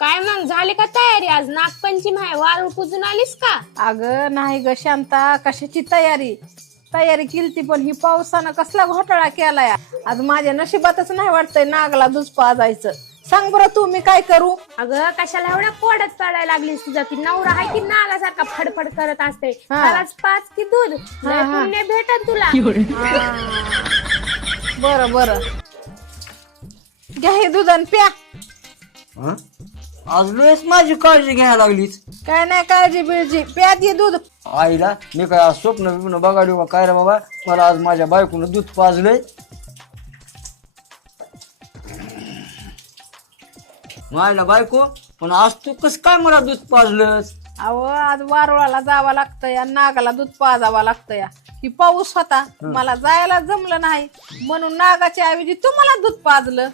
काय मग झाली का तयारी? आज नागपंचमी आहे, वारूळ पूजून आलीस का? अगं नाही ग शांता, कशाची तयारी तयारी केलती पण ही पावसानं कसला घोटाळा केलाय. आज माझ्या नशिबातच नाही वाटतंय नागला दूध पाजायचं. सांग बरं तू मी काय करू? अगं कशाला एवढ्या कोड्यात पडायला लागलीस? तुझा ती नवरा आहे की नागासारखा फडफड करत असते. त्यालाच पाच की दूध, लय पुण्य भेटन तुला. बरं बरं घ्या हे दूध आणि प्या. हं? आज लयच माझी काळजी घ्यायला लागलीच. काय नाही काळजी बिळजी, प्या ते दूध. आईला मी काय आज स्वप्न बिप्न बघायला का काय रे बाबा? मला आज माझ्या बायकोनं दूध पाजलंय. मायला बायको, पण आज तू कस काय मला दूध पाजलंस? अहो आज वारुळाला जावं लागतंय आणि नागाला दूध पाजावं लागतंय. की पाऊस होता, मला जायला जमलं नाही म्हणून नागाच्या ऐवजी तुम्हाला दूध पाजलं.